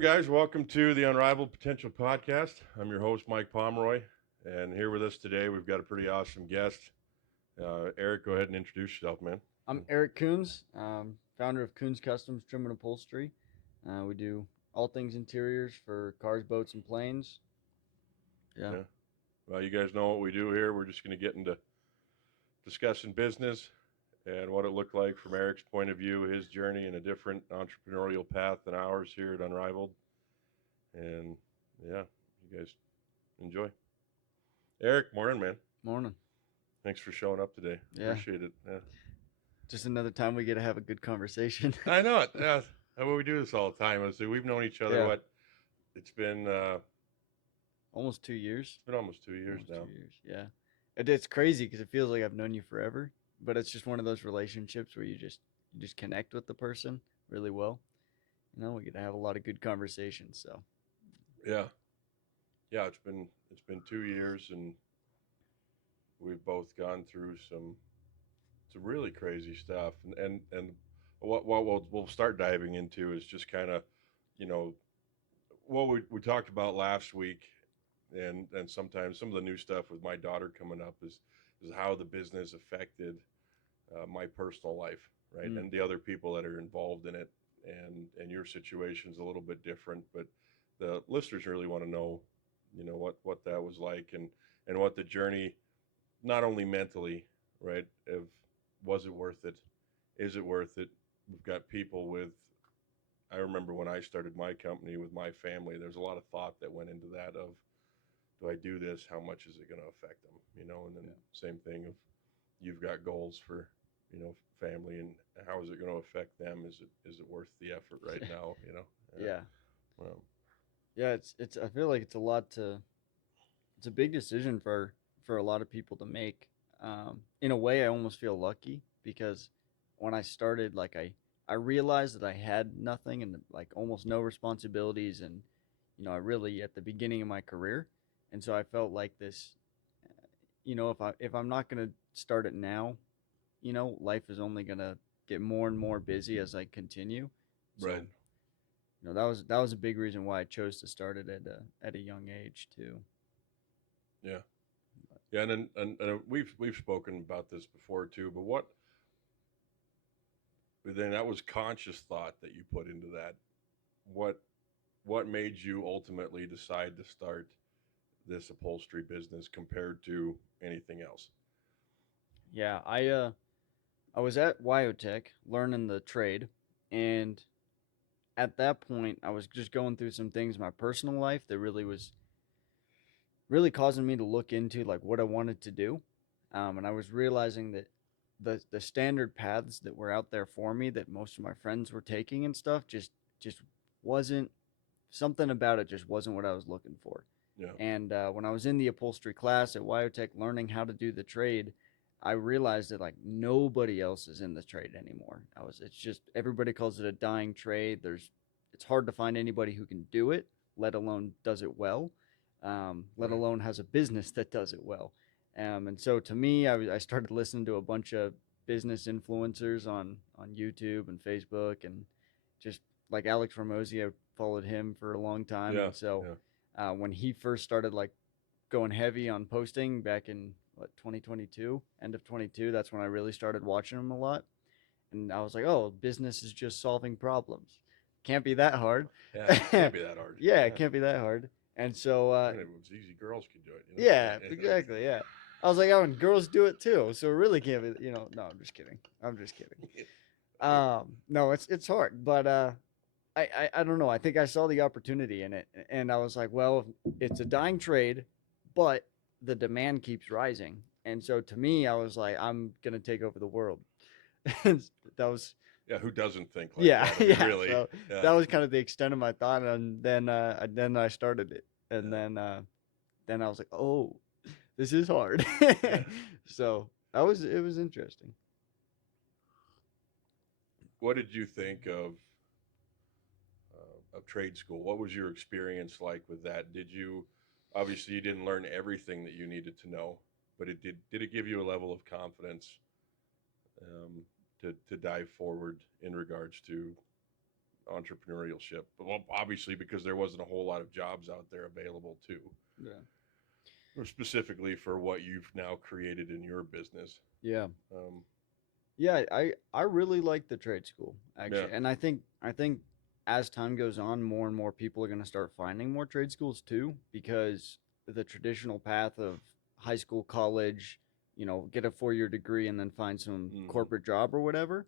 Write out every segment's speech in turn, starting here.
morning, guys. Welcome to the Unrivaled Potential Podcast. I'm your host, Mike Pomeroy, and here with us today, we've got a pretty awesome guest. Erik, go ahead and introduce yourself, man. I'm Erik Koons, founder of Koons Kustoms Trim and Upholstery. We do all things interiors for cars, boats, and planes. Yeah. Yeah. Well, you guys know what we do here. We're just going to get into discussing business and what it looked like from Erik's point of view, his journey in a different entrepreneurial path than ours here at Unrivaled. And yeah, you guys enjoy. Erik, morning, man. Morning. Thanks for showing up today. Yeah. Appreciate it. Yeah. Just another time we get to have a good conversation. I know it. Yeah. Well, we do this all the time. We've known each other. Yeah. What? It's been Almost 2 years. it's been almost 2 years Almost now. 2 years. Yeah. It's crazy because it feels like I've known you forever, but it's just one of those relationships where you just connect with the person really well. We get to have a lot of good conversations. So Yeah. Yeah. It's been 2 years, and we've both gone through some really crazy stuff. And what we'll start diving into is just kind of, you know, what we talked about last week, and sometimes some of the new stuff with my daughter coming up is how the business affected my personal life, right, and the other people that are involved in it, and your situation's a little bit different, but the listeners really want to know, what that was like, and what the journey, not only mentally, right, of was it worth it, is it worth it. We've got people with, I remember when I started my company with my family, there's a lot of thought that went into that of, do I do this? How much is it going to affect them? And then same thing of, you've got goals for, family, and how is it going to affect them? Is it worth the effort right now? yeah, Well, yeah. It's. I feel like it's a lot to. It's a big decision for a lot of people to make. In a way, I almost feel lucky because when I started, like I realized that I had nothing and like almost no responsibilities, and I really at the beginning of my career, and so I felt like this. If I'm not gonna start it now, life is only gonna get more and more busy as I continue. So right. that was a big reason why I chose to start it at a young age too. Yeah. Yeah. And we've spoken about this before too, but then that was conscious thought that you put into that. What, what made you ultimately decide to start this upholstery business compared to anything else? Yeah, I was at Wyotech learning the trade, and at that point, I was just going through some things in my personal life that really causing me to look into like what I wanted to do, and I was realizing that the standard paths that were out there for me that most of my friends were taking and stuff just wasn't something about it just wasn't what I was looking for. Yeah. And when I was in the upholstery class at Wyotech learning how to do the trade, I realized that like nobody else is in the trade anymore. It's just everybody calls it a dying trade. It's hard to find anybody who can do it, let alone does it well, let Right. alone has a business that does it well. And so to me, I started listening to a bunch of business influencers on YouTube and Facebook, and just like Alex Ramosi, I followed him for a long time, Yeah. and so Yeah. when he first started like going heavy on posting back in 2022, end of 22, that's when I really started watching him a lot, and I was like, oh, business is just solving problems. Can't be that hard. Yeah. It can't be that hard. Yeah, it Yeah. can't be that hard. And so And it was easy. Girls could do it. yeah, exactly. Yeah. I was like, oh, and girls do it too. So it really can't be, no, I'm just kidding. I'm just kidding. No, it's hard, but I don't know. I think I saw the opportunity in it, and I was like, well, it's a dying trade, but the demand keeps rising, and so to me, I was like, I'm gonna take over the world. And that was Yeah. Who doesn't think like yeah, that? I mean, yeah. really. So Yeah. that was kind of the extent of my thought, and then I started it, and Yeah. then I was like, oh, this is hard. Yeah. So it was interesting. What did you think of trade school? What was your experience like with that? Did you, obviously you didn't learn everything that you needed to know, but did it give you a level of confidence, to dive forward in regards to entrepreneurship. Well, obviously because there wasn't a whole lot of jobs out there available too, Yeah. or specifically for what you've now created in your business. Yeah. Um, Yeah, I really like the trade school yeah, actually, and I think as time goes on, more and more people are going to start finding more trade schools too, because the traditional path of high school, college, get a 4-year degree and then find some hmm, corporate job or whatever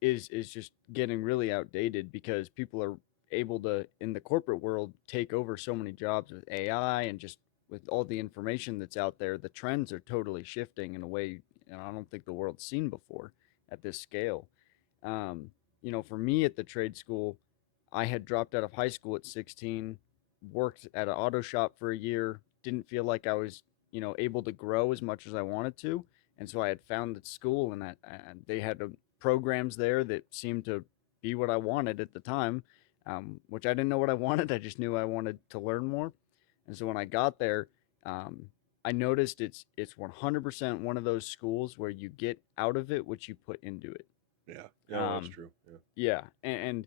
is just getting really outdated because people are able to in the corporate world take over so many jobs with AI and just with all the information that's out there. The trends are totally shifting in a way I don't think the world's seen before at this scale. um, for me at the trade school, I had dropped out of high school at 16, worked at an auto shop for a year, didn't feel like I was able to grow as much as I wanted to, and so I had found that school and they had programs there that seemed to be what I wanted at the time, which I didn't know what I wanted. I just knew I wanted to learn more, and so when I got there, um, I noticed it's 100% one of those schools where you get out of it what you put into it. yeah, yeah, well, that's Um, true. Yeah, yeah, and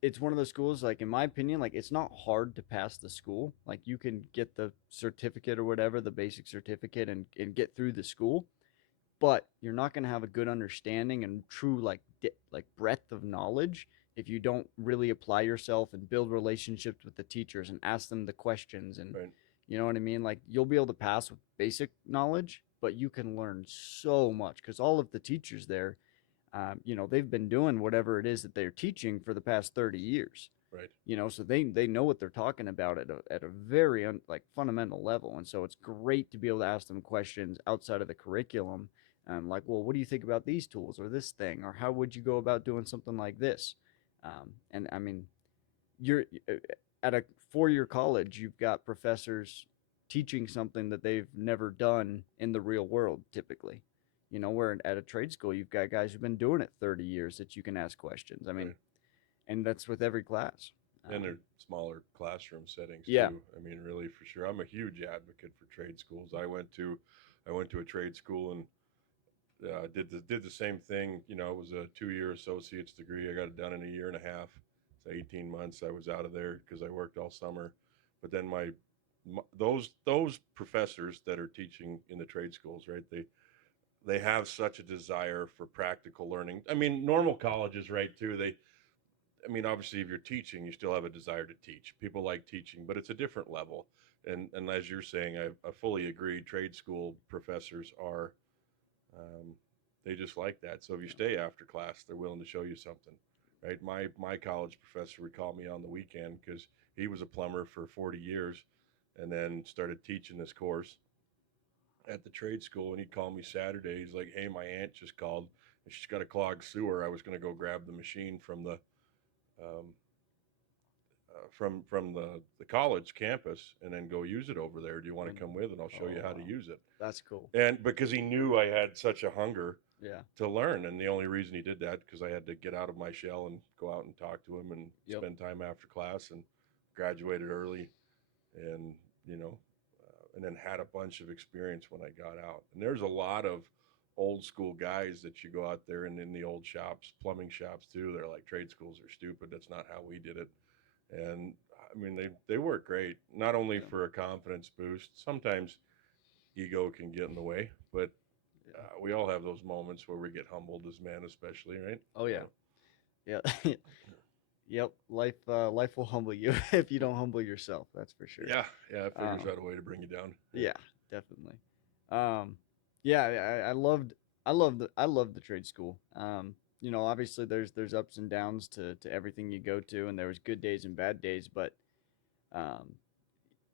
it's one of those schools, like in my opinion, like it's not hard to pass the school. Like you can get the certificate or whatever, the basic certificate, and get through the school, but you're not going to have a good understanding and true like breadth of knowledge if you don't really apply yourself and build relationships with the teachers and ask them the questions. And right. you know what I mean? Like you'll be able to pass with basic knowledge, but you can learn so much because all of the teachers there, they've been doing whatever it is that they're teaching for the past 30 years. Right. So they know what they're talking about at a very like fundamental level, and so it's great to be able to ask them questions outside of the curriculum, like, well, what do you think about these tools or this thing, or how would you go about doing something like this? And I mean, you're at a 4-year college, you've got professors teaching something that they've never done in the real world typically. Where at a trade school, you've got guys who've been doing it 30 years that you can ask questions. I mean, Right. and that's with every class. And they're smaller classroom settings Yeah. too. I mean, really, for sure. I'm a huge advocate for trade schools. I went to a trade school and did the same thing. It was a 2-year associate's degree. I got it done in a year and a half. So 18 months. I was out of there because I worked all summer. But then those professors that are teaching in the trade schools, right? They have such a desire for practical learning. I mean, normal colleges, right? Too. I mean, obviously, if you're teaching, you still have a desire to teach. People like teaching, but it's a different level. And as you're saying, I fully agree. Trade school professors are, um, they just like that. So if you stay after class, they're willing to show you something, right? My college professor would call me on the weekend because he was a plumber for 40 years, and then started teaching this course at the trade school. And he'd call me Saturday. He's like, "Hey, my aunt just called, and she's got a clogged sewer. I was going to go grab the machine from the um, from the college campus and then go use it over there. Do you want to And come with and I'll show you oh how to wow, use it?" that's cool. And because he knew I had such a hunger Yeah. to learn, and the only reason he did that because I had to get out of my shell and go out and talk to him and Yep. spend time after class, and graduated early, and and then had a bunch of experience when I got out. And there's a lot of old school guys that you go out there and in the old shops, plumbing shops too. They're like, trade schools are stupid. That's not how we did it. And I mean, they work great, not only Yeah. for a confidence boost. Sometimes ego can get in the way, but Yeah. we all have those moments where we get humbled as men, especially, right? Oh yeah. Yeah. Yep. Life will humble you if you don't humble yourself. That's for sure. Yeah, yeah. It figures Um, out a way to bring you down. Yeah, yeah, definitely. Um, yeah, I loved the trade school. Obviously there's ups and downs to everything you go to, and there was good days and bad days, but um,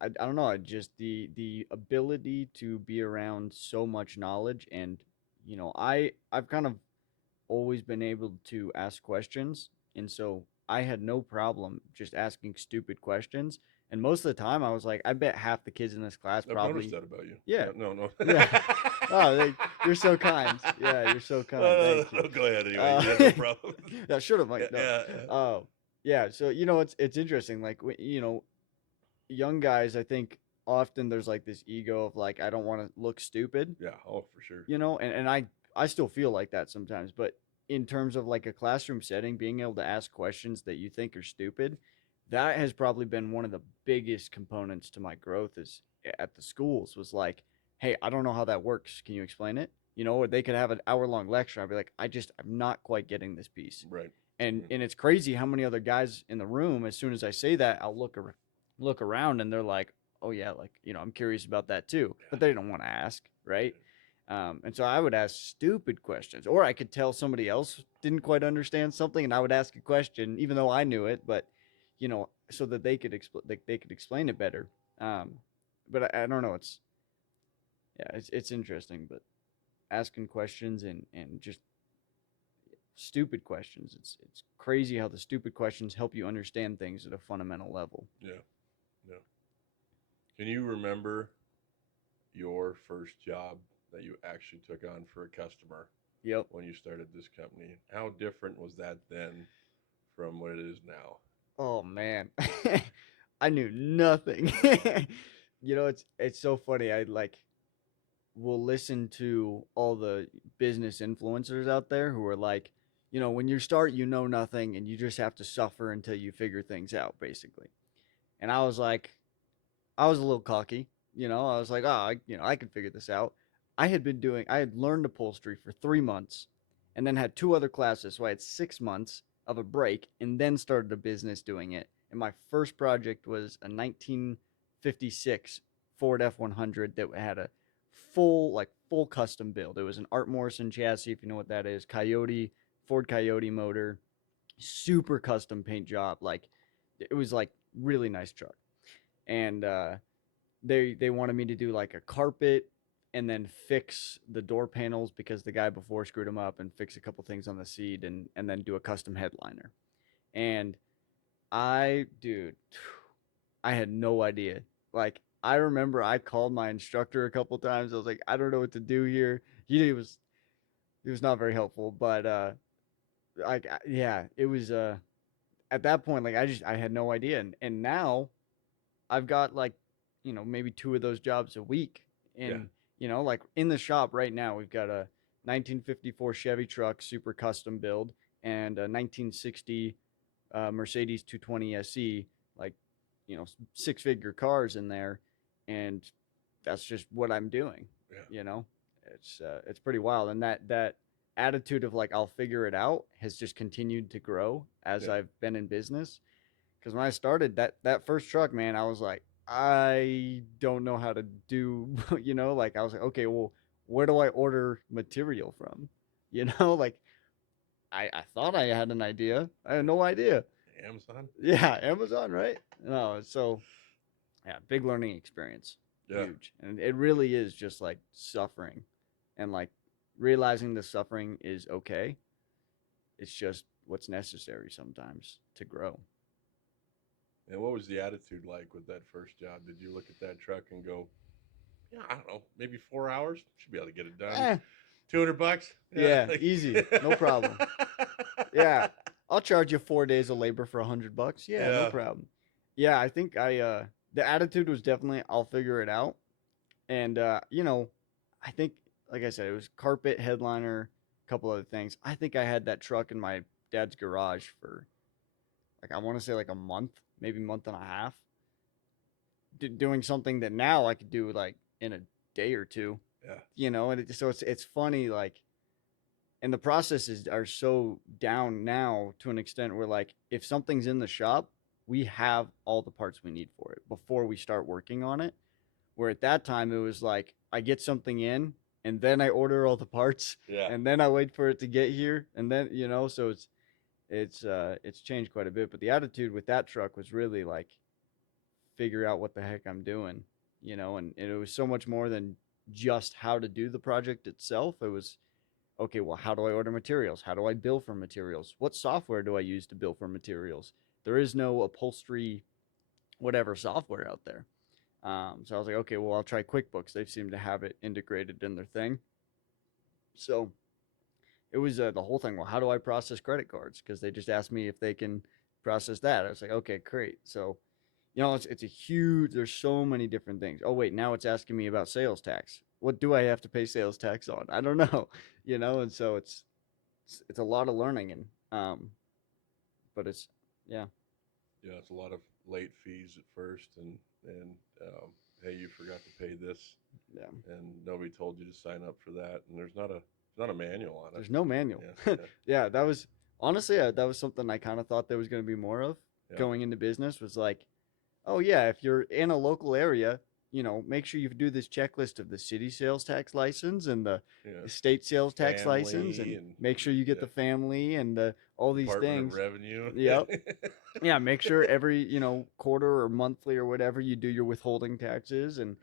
I don't know. I just the ability to be around so much knowledge, and I've kind of always been able to ask questions, and so I had no problem just asking stupid questions. And most of the time, I was like, I bet half the kids in this class I've noticed probably, that about you. yeah, Yeah, no, no. yeah. Oh, you're so kind. Yeah, you're so kind. No, Thank no, you. no, go ahead anyway. Uh, You had no problem. I should have, Yeah, Mike. No. yeah, yeah. Oh, yeah. So it's interesting. Like young guys, I think often there's like this ego of like I don't want to look stupid, Yeah, oh, for sure. and I still feel like that sometimes, but in terms of like a classroom setting, being able to ask questions that you think are stupid, that has probably been one of the biggest components to my growth is at the schools was like, hey, I don't know how that works. Can you explain it? Or they could have an hour-long lecture. I'd be like, I'm not quite getting this piece. Right. And it's crazy how many other guys in the room, as soon as I say that, I'll look around and they're like, oh yeah, like, I'm curious about that too, but they don't want to ask, right? And so I would ask stupid questions, or I could tell somebody else didn't quite understand something, and I would ask a question even though I knew it, but so that they could explain it better. Um, but I don't know. It's interesting, but asking questions and just stupid questions. It's crazy how the stupid questions help you understand things at a fundamental level. Yeah. Yeah. Can you remember your first job that you actually took on for a customer Yep. when you started this company? How different was that then from what it is now? Oh man. I knew nothing. It's so funny. I like will listen to all the business influencers out there who are like, when you start, you know nothing and you just have to suffer until you figure things out, basically. And I was like, I was a little cocky, I was like, I can figure this out. I had learned upholstery for 3 months and then had two other classes. So I had 6 months of a break and then started a business doing it. And my first project was a 1956 Ford F100 that had a full custom build. It was an Art Morrison chassis, if you know what that is, Ford Coyote motor, super custom paint job. Like it was like really nice truck. And they wanted me to do like a carpet and then fix the door panels because the guy before screwed them up, and fix a couple things on the seat, and then do a custom headliner. And dude, I had no idea. Like I remember I called my instructor a couple times. I was like, I don't know what to do here. He was not very helpful, but like yeah, it was at that point like I had no idea, and now I've got like, maybe two of those jobs a week. Yeah. And, like in the shop right now, we've got a 1954 Chevy truck, super custom build, and a 1960 Mercedes 220 SE, like, 6-figure cars in there. And that's just what I'm doing. Yeah. It's pretty wild. And that attitude of like, I'll figure it out has just continued to grow as Yeah. I've been in business. Because when I started that first truck, man, I was like, I don't know how to do, like I was like, okay, well, where do I order material from? Like I thought I had an idea. I had no idea. Amazon? Yeah, Amazon, right? No, so yeah, big learning experience. Yeah. Huge. And it really is just like suffering and like realizing the suffering is okay. It's just what's necessary sometimes to grow. And what was the attitude like with that first job? Did you look at that truck and go, yeah, I don't know, maybe 4 hours? Should be able to get it done. Eh, $200? Yeah. yeah, easy. No problem. Yeah. I'll charge you 4 days of labor for $100. Yeah, no Yeah. problem. Yeah, I think the attitude was definitely I'll figure it out. And I think like I said, it was carpet, headliner, a couple other things. I think I had that truck in my dad's garage for like I want to say like a month, maybe month and a half, doing something that now I could do like in a day or two. Yeah. So it's funny like, and the processes are so down now to an extent where like if something's in the shop, we have all the parts we need for it before we start working on it. Where at that time it was like I get something in and then I order all the parts Yeah. and then I wait for it to get here, and then so it's changed quite a bit. But the attitude with that truck was really like figure out what the heck I'm doing, and it was so much more than just how to do the project itself. It was okay, well, how do I order materials? How do I bill for materials? What software do I use to bill for materials? There is no upholstery, whatever software out there. So I was like, okay, well, I'll try QuickBooks. They seem to have it integrated in their thing. So it was the whole thing. Well, how do I process credit cards? Because they just asked me if they can process that. I was like, okay, great. So, it's a huge. There's so many different things. Oh wait, now it's asking me about sales tax. What do I have to pay sales tax on? I don't know. And so it's it's a lot of learning, and but it's yeah. Yeah, it's a lot of late fees at first, and hey, you forgot to pay this, Yeah. and nobody told you to sign up for that, and there's not a manual on it. There's no manual. Yeah, yeah, Yeah, that was honestly that was something I kind of thought there was going to be more of yeah, going into business. Was like, oh yeah, if you're in a local area, make sure you do this checklist of the city sales tax license and the yeah. state sales tax license, Family and and make sure you get yeah, the family and all these Department of things. Revenue. Yep. Yeah, make sure every quarter or monthly or whatever you do your withholding taxes, and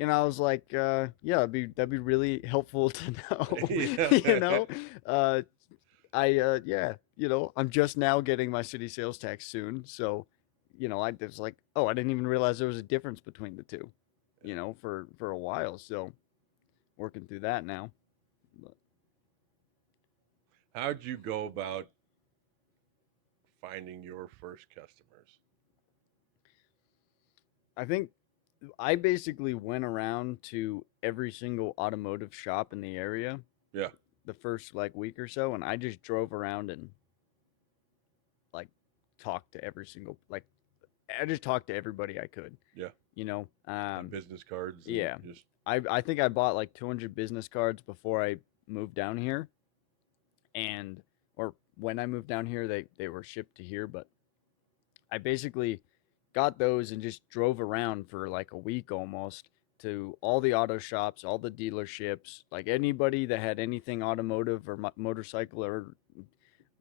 I was like, yeah, that'd be really helpful to know. you Yeah. know, uh, I yeah, I'm just now getting my city sales tax soon, so I was like, oh, I didn't even realize there was a difference between the two, for a while. So working through that now. But How'd you go about finding your first customers? I think I basically went around to every single automotive shop in the area Yeah, the first like week or so, and I just drove around and like talked to every single like I just talked to everybody I could. yeah. You know, Had business cards and yeah. just I think I bought like 200 business cards before I moved down here, and or when I moved down here, they were shipped to here, but I basically got those and just drove around for like a week almost to all the auto shops, all the dealerships, like anybody that had anything automotive or motorcycle or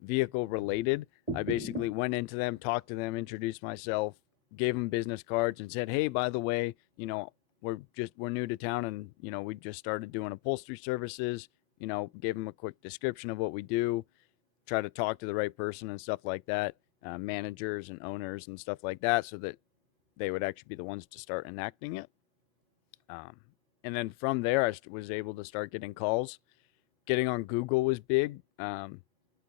vehicle related. I basically went into them, talked to them, introduced myself, gave them business cards, and said, "Hey, by the way, we're new to town, and we just started doing upholstery services. Gave them a quick description of what we do, try to talk to the right person and stuff like that, managers and owners and stuff like that, so that they would actually be the ones to start enacting it. Um, and then from there, I was able to start getting calls. Getting on Google was big.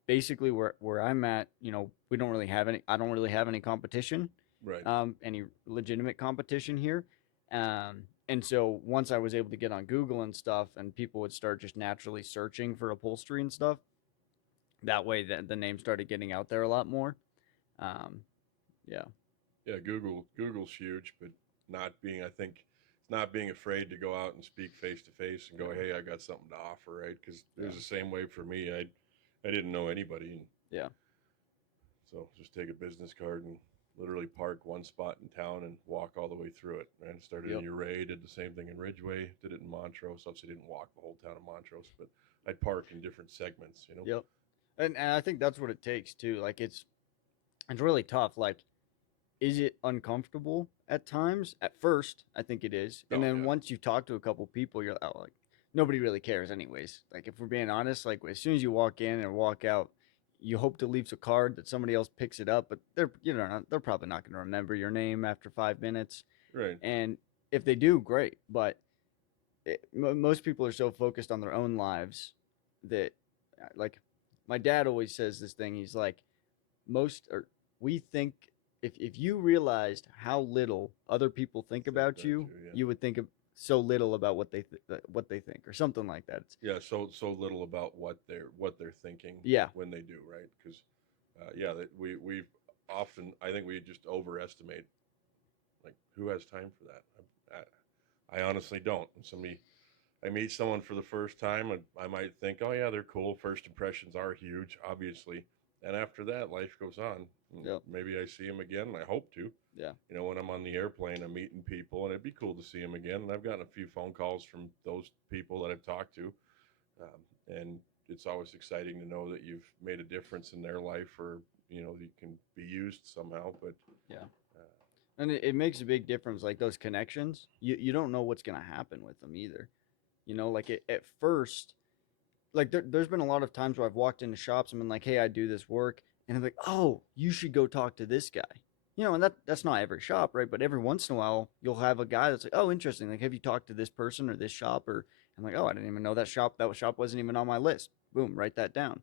Basically, where I'm at, we don't really have any. I don't really have any competition, right. any legitimate competition here. And so once I was able to get on Google and stuff, and people would start just naturally searching for upholstery and stuff, that way the name started getting out there a lot more. Um, yeah, Yeah, Google's huge, but I think it's not being afraid to go out and speak face to face and go, yeah, hey, I got something to offer, right? Because it yeah, was the same way for me. I didn't know anybody, and yeah, so just take a business card and literally park one spot in town and walk all the way through it. And started in yep, Uray, did the same thing in Ridgeway, did it in Montrose. Obviously, didn't walk the whole town of Montrose, but I'd park in different segments. yep. And I think that's what it takes too. Like it's really tough. Like, is it uncomfortable at times? At first, I think it is, and Oh then yeah, once you talk to a couple people, you're like, nobody really cares, anyways. Like, if we're being honest, like as soon as you walk in and walk out, you hope to leave a card that somebody else picks it up, but they're probably not going to remember your name after 5 minutes, right. and if they do, great. But most people are so focused on their own lives that, like, my dad always says this thing. He's like, most or we think if you realized how little other people think Think about about you, you, yeah. you would think of so little about what they think or something like that. It's Yeah, so little about what they're thinking yeah, when they do, right? Because yeah, that we often I think we just overestimate like who has time for that. I honestly don't. When I meet someone for the first time, and I might think, oh yeah, they're cool. First impressions are huge, obviously, and after that, life goes on. yep, Maybe I see them again. I hope to. yeah, When I'm on the airplane, I'm meeting people, and it'd be cool to see them again. And I've gotten a few phone calls from those people that I've talked to, and it's always exciting to know that you've made a difference in their life, or you can be used somehow. But yeah. uh, And it makes a big difference. Like those connections, you don't know what's gonna happen with them either. Like at first, like there's been a lot of times where I've walked into shops and been like, "Hey, I do this work," and I'm like, "Oh, you should go talk to this guy." And that's not every shop, right? But every once in a while, you'll have a guy that's like, "Oh, interesting. Like, have you talked to this person or this shop?" Or I'm like, "Oh, I didn't even know that shop. That shop wasn't even on my list." Boom, write that down.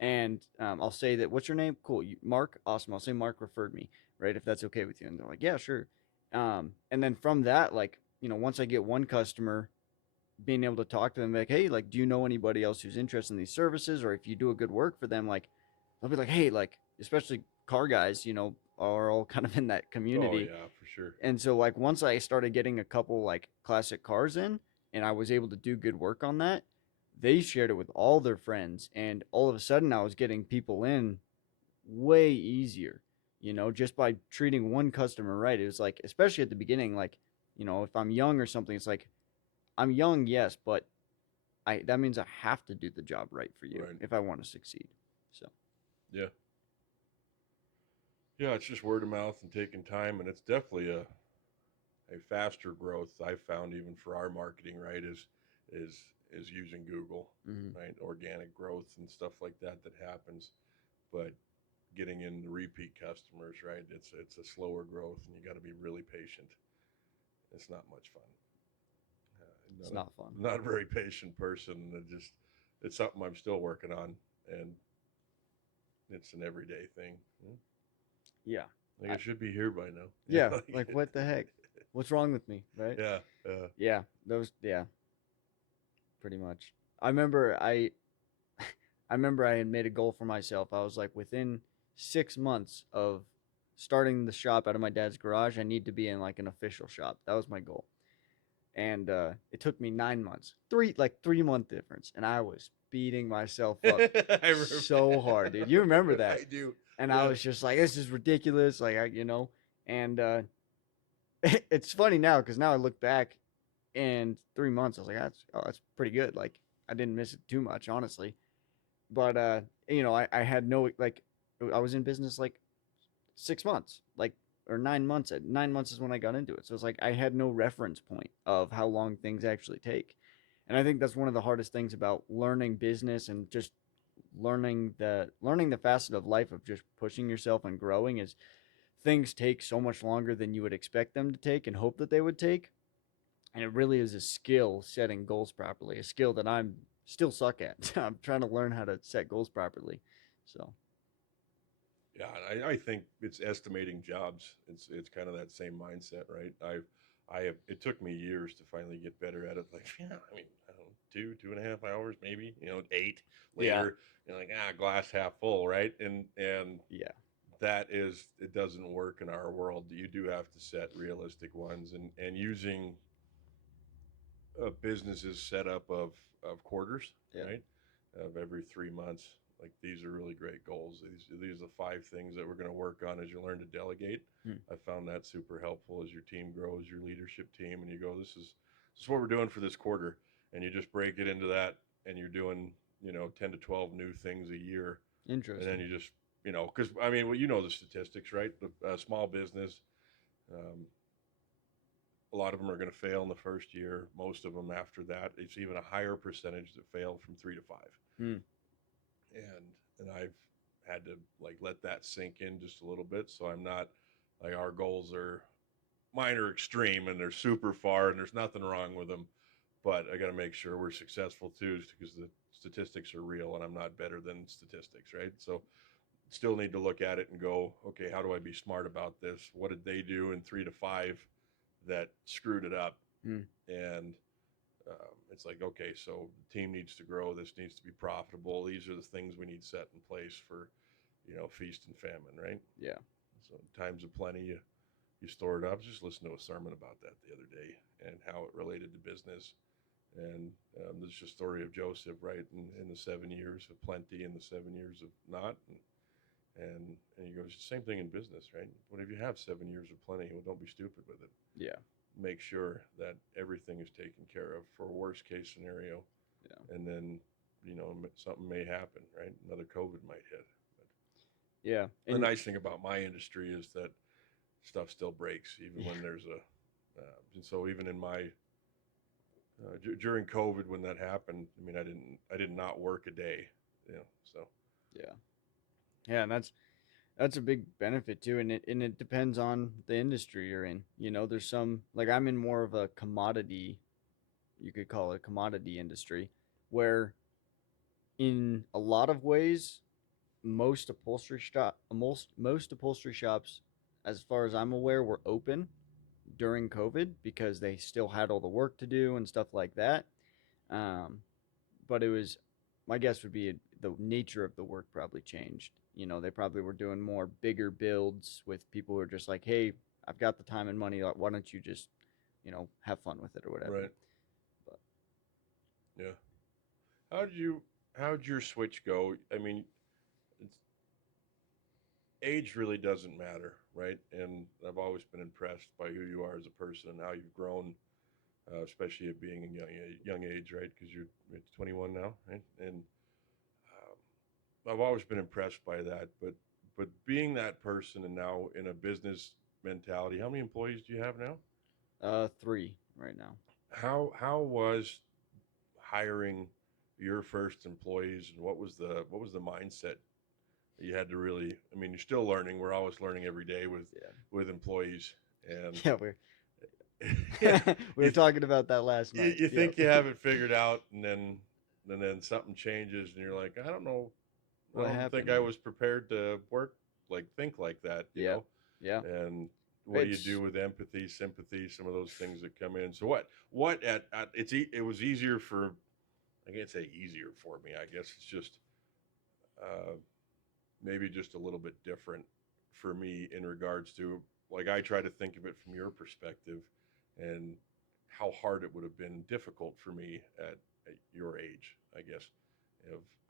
And I'll say that, "What's your name?" Cool, Mark. Awesome. I'll say Mark referred me, right? If that's okay with you. And they're like, "Yeah, sure." And then from that, like, once I get one customer, being able to talk to them like, hey, like, do you know anybody else who's interested in these services? Or if you do a good work for them, like, they'll be like, hey, like, especially car guys, are all kind of in that Oh community. yeah, for sure. And so, like, once I started getting a couple, like, classic cars in and I was able to do good work on that, they shared it with all their friends. And all of a sudden, I was getting people in way easier, just by treating one customer right. It was like, especially at the beginning, like, if I'm young or something, it's like, I'm young, yes, but that means I have to do the job right for you Right. if I want to succeed. So, Yeah. Yeah, it's just word of mouth and taking time, and it's definitely a faster growth I found even for our marketing, right? Is is using Google, mhm, right? Organic growth and stuff like that that happens, but getting in the repeat customers, right? It's a slower growth, and you got to be really patient. It's not much fun. it's Not not fun. a not a very patient person. It's something I'm still working on, and it's an everyday thing. Yeah. Like I, it should be here by now. yeah. Like Like, what the heck? What's wrong with me? Right? yeah, Yeah. Yeah, pretty much. I remember I, I remember I had made a goal for myself. I was like, within 6 months of starting the shop out of my dad's garage, I need to be in like an official shop. That was my goal. And it took me 9 months, 3 month difference, and I was beating myself up I remember. so hard, dude. You remember that? I do. And I Yeah. was just like, this is ridiculous, like, and it's funny now because now I look back, and 3 months, I was like, that's pretty good. Like, I didn't miss it too much, honestly. But I had no, like, I was in business like 6 months, like, or 9 months. 9 months is when I got into it. So it's like I had no reference point of how long things actually take. And I think that's one of the hardest things about learning business and just learning the facet of life of just pushing yourself and growing is things take so much longer than you would expect them to take and hope that they would take. And it really is a skill setting goals properly, a skill that I'm still suck at. I'm trying to learn how to set goals properly. So, Yeah, and I think it's estimating jobs. It's kind of that same mindset, right? I have. It took me years to finally get better at it. Like, yeah, I mean, I don't know, 2.5 hours, maybe. 8 yeah, later. Like glass half full, right? And yeah, that is, it doesn't work in our world. You do have to set realistic ones, and using a business's setup of quarters, yeah. right? Of every 3 months. Like these are really great goals. These are the 5 things that we're going to work on as you learn to delegate. Hmm. I found that super helpful as your team grows, your leadership team, and you go, this is what we're doing for this quarter, and you just break it into that, and you're doing 10 to 12 new things a year, and then Interesting. you just because I mean, well, the statistics, right? The small business, um, a lot of them are going to fail in the first year. Most of them after that, it's even a higher percentage that fail from 3 to 5. Hmm. And I've had to like let that sink in just a little bit. So I'm not like our goals are mine are extreme and they're super far and there's nothing wrong with them. But I got to make sure we're successful too because the statistics are real and I'm not better than statistics, right? So still need to look at it and go, okay, how do I be smart about this? What did they do in 3 to 5 that screwed it up? Hmm. And it's like, okay, so the team needs to grow. This needs to be profitable. These are the things we need set in place for, feast and famine, right? Yeah. So times of plenty, you store it up. Just listen to a sermon about that the other day and how it related to business. And there's just a story of Joseph, right? In the 7 years of plenty and the 7 years of not. And he goes, same thing in business, right? What if you have 7 years of plenty? Well, don't be stupid with it. Yeah. Make sure that everything is taken care of for a worst case scenario. Yeah. And then, something may happen, right? Another COVID might hit. Yeah. But the And nice thing about my industry is that stuff still breaks, even yeah. when there's and so even in my, during COVID, when that happened, I mean, I did not work a day, so. Yeah. Yeah, and that's a big benefit too, and it depends on the industry you're in. There's some, like, I'm in more of a commodity, you could call it a commodity industry, where in a lot of ways most upholstery shops, as far as I'm aware, were open during COVID because they still had all the work to do and stuff like that. Um, but it was, my guess would be the nature of the work probably changed. You know, they probably were doing more bigger builds with people who are just like, hey, I've got the time and money. Why don't you just, have fun with it or whatever. Right. But Yeah. How did you? How'd your switch go? I mean, it's, age really doesn't matter, right? And I've always been impressed by who you are as a person and how you've grown, especially at being a young age, right? Because you're 21 now, right? And I've always been impressed by that. But being that person and now in a business mentality, how many employees do you have now? 3 right now. How was hiring your first employees, and what was the mindset that you had to really? I mean, you're still learning. We're always learning every day Yeah. with employees, and Yeah, we're yeah, we were you, talking about that last you night. you Yep. think you have it figured out, and then something changes, and you're like, I don't know, I What don't think happened I here? was prepared to think like that, Yep. Yeah. And what do you It's do with empathy, sympathy, some of those things that come in? So what it was easier for, I can't say easier for me. I guess it's just uh, maybe just a little bit different for me in regards to, like, I try to think of it from your perspective and how hard it would have been difficult for me at your age, I guess,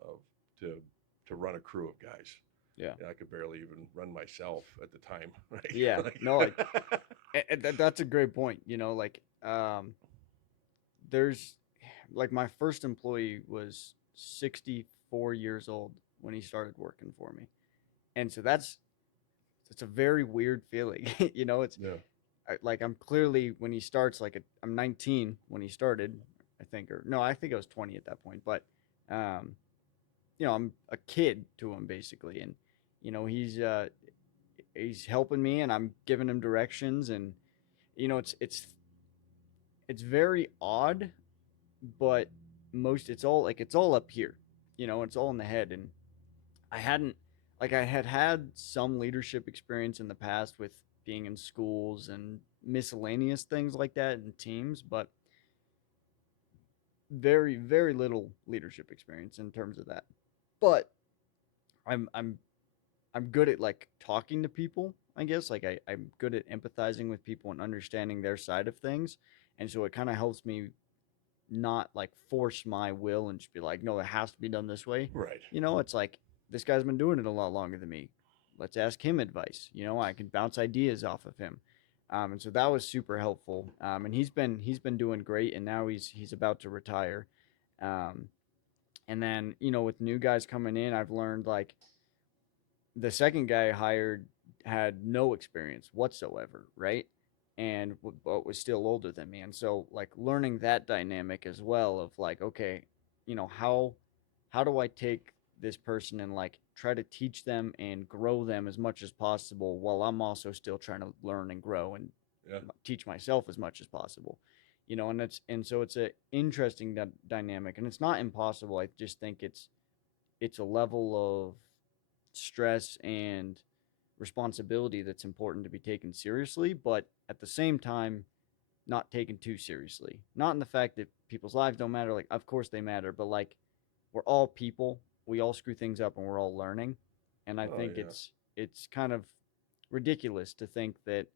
of to to run a crew of guys. yeah. Yeah, I could barely even run myself at the time, Yeah. right? No, Like, that's a great point. There's like my first employee was 64 years old when he started working for me. And so it's a very weird feeling. It's yeah, like I'm clearly when he starts like I'm 19 when he started, I think, or no, I think I was 20 at that point, but um I'm a kid to him basically, and you know he's helping me and I'm giving him directions, and it's very odd, but it's all up here. It's all in the head. And I hadn't I had some leadership experience in the past with being in schools and miscellaneous things like that in teams, but very very little leadership experience in terms of that. But I'm I'm I'm good at like talking to people, I guess. I'm good at empathizing with people and understanding their side of things. And so it kind of helps me not like force my will and just be like, no, it has to be done this way. right. It's like this guy's been doing it a lot longer than me. Let's ask him advice. I can bounce ideas off of him. And so that was super helpful. And he's been doing great, and now he's about to retire. Um, and then with new guys coming in, I've learned like the second guy I hired had no experience whatsoever, right? And but was still older than me, and so like learning that dynamic as well of like, okay, how do I take this person and like try to teach them and grow them as much as possible while I'm also still trying to learn and grow and Yeah, teach myself as much as possible. And so it's a interesting dynamic, and it's not impossible. I just think it's a level of stress and responsibility that's important to be taken seriously, but at the same time, not taken too seriously. Not in the fact that people's lives don't matter. Like, of course they matter, but like, we're all people. We all screw things up, and we're all learning. And I oh think yeah, it's kind of ridiculous to think that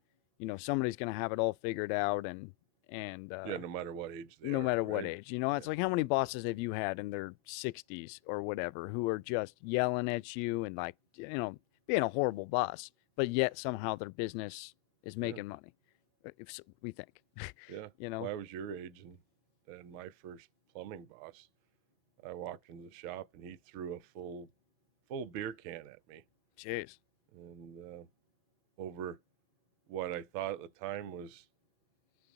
somebody's going to have it all figured out, and yeah. No matter what age they no are, matter what right? age. It's like how many bosses have you had in their 60s or whatever who are just yelling at you and like, being a horrible boss, but yet somehow their business is Yeah, making money. If so, we think, yeah. you know, Well, I was your age, and my first plumbing boss, I walked into the shop and he threw a full beer can at me, jeez. and over what I thought at the time was,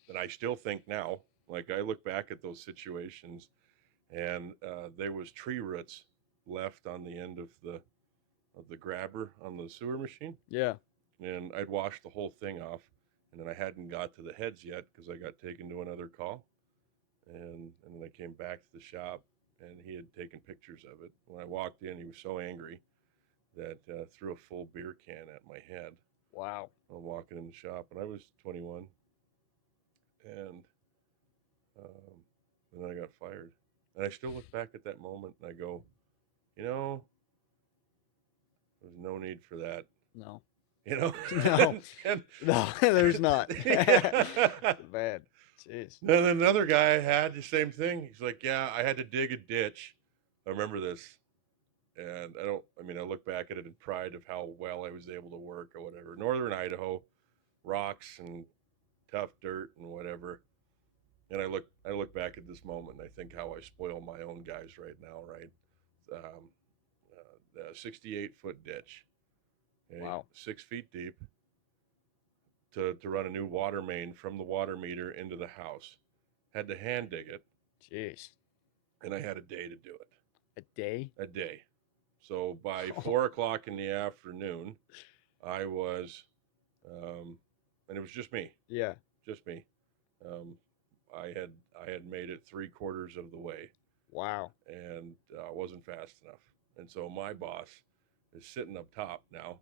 and I still think now, like I look back at those situations, and there was tree roots left on the end of the grabber on the sewer machine, Yeah. and I'd washed the whole thing off, and then I hadn't got to the heads yet because I got taken to another call, and then I came back to the shop, and he had taken pictures of it. When I walked in, he was so angry that threw a full beer can at my head. Wow. I'm walking in the shop, and I was 21, and um, and then I got fired. And I still look back at that moment and I go, you know, there's no need for that. No. You know, No. and, No, there's not. yeah. Bad. Jeez. And then another guy had the same thing. He's like, yeah, I had to dig a ditch. I remember this. And I mean, I look back at it in pride of how well I was able to work or whatever. Northern Idaho, rocks and tough dirt and whatever. And I look back at this moment and I think how I spoil my own guys right now, right? The 68-foot ditch, okay, Wow. 6 feet deep, to run a new water main from the water meter into the house. Had to hand dig it, Jeez. and I had a day to do it. A day? A day. So by 4 o'clock in the afternoon, I was, and it was just me, Yeah. just me. Um, I had made it 3/4 of the way, Wow. and wasn't fast enough. And so my boss is sitting up top now,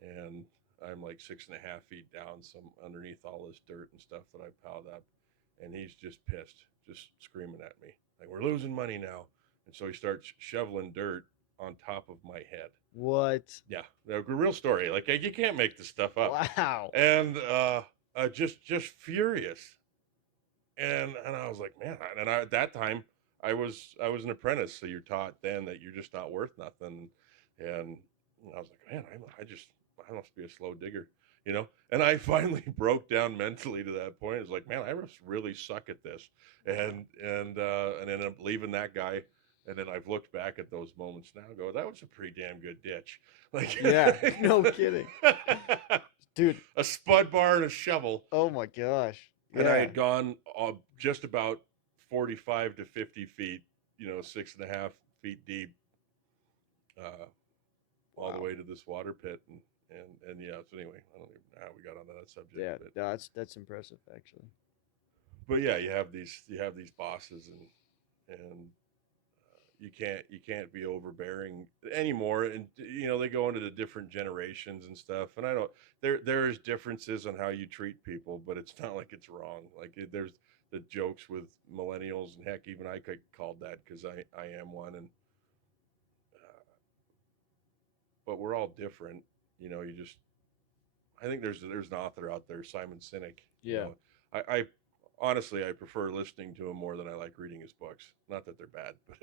and I'm like 6.5 feet down, some underneath all this dirt and stuff that I piled up, and he's just pissed, just screaming at me like, we're losing money now. And so he starts shoveling dirt on top of my head. What? Yeah, a real story. Like you can't make this stuff up. Wow. And just furious. And I was like, man. And at that time, I was an apprentice, so you're taught then that you're just not worth nothing. And I was like, man, I must be a slow digger, you know. And I finally broke down mentally to that point. It's like, man, I must really suck at this. And ended up leaving that guy. And then I've looked back at those moments now and go, that was a pretty damn good ditch. Like, Yeah. No kidding. Dude. A spud bar and a shovel. Oh my gosh. And I had gone just about 45 to 50 feet, 6.5 feet deep, all the way to this water pit. And yeah, so anyway, I don't even know how we got onto that subject. Yeah, that's impressive actually. But yeah, you have these bosses, and you can't be overbearing anymore. And they go into the different generations and stuff. And I don't there's differences on how you treat people, but it's not like it's wrong. Like there's the jokes with millennials, and heck, even I could called that because I am one. And but we're all different. You just I think there's an author out there, Simon Sinek. Yeah. I honestly I prefer listening to him more than I like reading his books. Not that they're bad, but